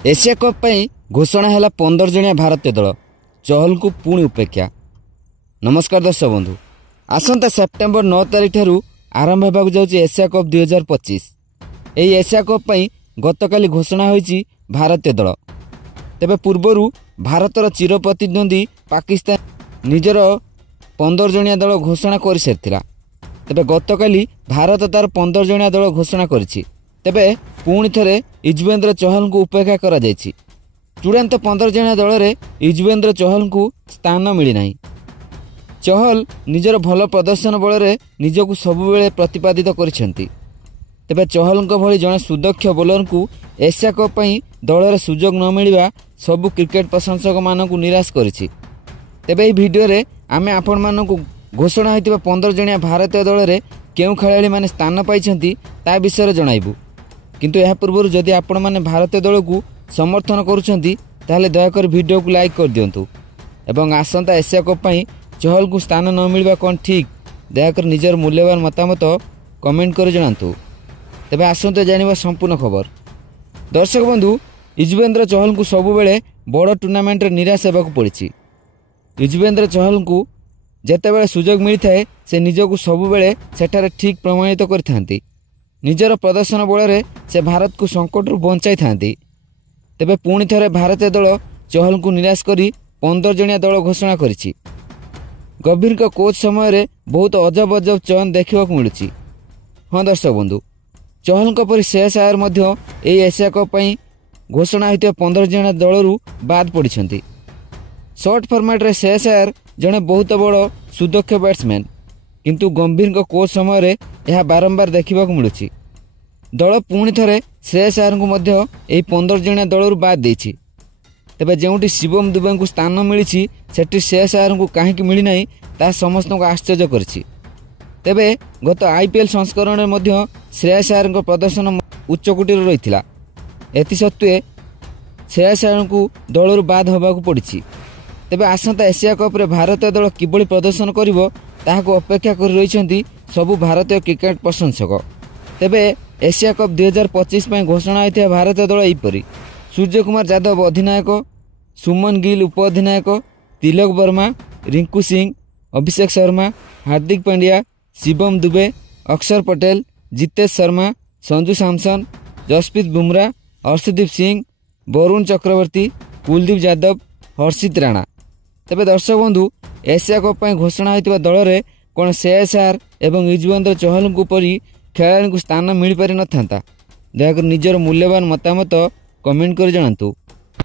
Asia cup घोषणा है 15 जणिया भारतीय दल चहल को पुणी उपेक्षा। नमस्कार दर्शक बंधु, आसंता सेप्टेम्बर 9 तारिख ठारू आरंभ होगा जाउछि एशिया कप 2025। यही एशिया कप गतकाली घोषणा होइछि भारतीय दल। तेबे पूर्वरु भारतर चिर प्रतिद्वंदी पाकिस्तान निजर 15 जणिया दल घोषणा कर सारिथिला। तेबे गतकाली भारत तार 15 जणिया दल घोषणा करिछि। तेबे पुणी थरे युजवेंद्र चहल को उपेक्षा करा जायछि। चूड़ांत 15 जणिया दल रे युजवेंद्र चहल को स्थान मिली नाही। चहल निजर भल प्रदर्शन बल रे निजको सबुबेले प्रतिपादित करिसेंती। तेबे चहल भली जड़े सुदक्ष बोलर को एशिया कप दल रे सुजोग न मिलवा सबु क्रिकेट प्रशंसक मानक निराश करिछि। तेबे एही वीडियो रे आमे आपण मानक घोषणा होइतिबा 15 जणिया भारतीय दल रे केउ खेलाड़ी माने स्थान पाइछंती ता विषय जणाइबु। किंतु यह पूर्व जदि आपण माने भारतीय दल को समर्थन करुछंती ताहले दयाकर वीडियो को लाइक कर दियंतु एवं आसंता एशिया कप चहल को स्थान न मिलवा कौन ठीक दयाकर निजर मूल्यवान मतामत कमेंट कर जणांतु। तेबे आसंता जानिबा संपूर्ण खबर। दर्शक बंधु, युजवेंद्र चहल को सबुबेले बड़ टूर्नामेंट रे निराश हेबाकु पड़िछि। युजवेंद्र चहल को जेतेबेले सुजोग मिलता है से निजको सबुबेले सेठारे ठीक प्रमाणित करिथांती। निजर प्रदर्शन बल से भारत को संकट रु बंचाई थांती। तेबे पुणी थरे भारतीय दल चहल को निराश करी 15 जणिया दल घोषणा करिछि। गंभीर का कोच समय रे बहुत अजब अजब चयन देखा मिलुछि। हाँ दर्शक बंधु, चहल परी श्रेयस आयर मध्य एही एशिया कप घोषणा होइतिबा 15 जणिया दलरू बाद पड़िछंती। शॉर्ट फॉर्मेट रे श्रेयस आयर जड़े बहुत बड़ सुदक्ष बैट्समैन, किंतु गंभीर का कोच समय रे यह बारंबार देखा मिलुछि। दल पुणी थरे श्रेयस आयर को मध्य एही 15 जणिया दलरू बाद देछि। तेबे जेउटी शिवम दुबे को स्थान मिली सेठी श्रेयस आयर को कहीं मिली नहीं ता समस्त को आश्चर्य करिछि। तेबे गत आईपीएल संस्करण में मध्य श्रेयस आयर को प्रदर्शन उच्चकोटी रही। एसत्वे श्रेयस आयर को दलरू बाद होबाकू पड़िछि। तेबे आसंता एशिया कप रे भारतीय दल किभली प्रदर्शन करिवो ताहाको अपेक्षा कर रहिछंती सबु भारतीय क्रिकेट प्रशंसक। तेबे एशिया कप 2025 में घोषणा होइथिबा भारतीय दल एपरि सूर्य कुमार यादव अधिनायक, सुमन गिल उप अधिनायक, तिलक वर्मा, रिंकू सिंह, अभिषेक शर्मा, हार्दिक पांड्या, शिवम दुबे, अक्षर पटेल, जितेश शर्मा, संजू सैमसन, जसप्रीत बुमराह, अर्शदीप सिंह, वरुण चक्रवर्ती, कुलदीप यादव, हर्षित राणा। तेबे दर्शक बंधु, एशिया कप घोषणा होइतिबा दल रे कोन श्रेयस आयर एवं युजवेंद्र चहल को परी खेलाड़ी को स्थान मिल पारि नथांता। दयाकर निजर मूल्यवान मतामत कमेंट कर जणांतु।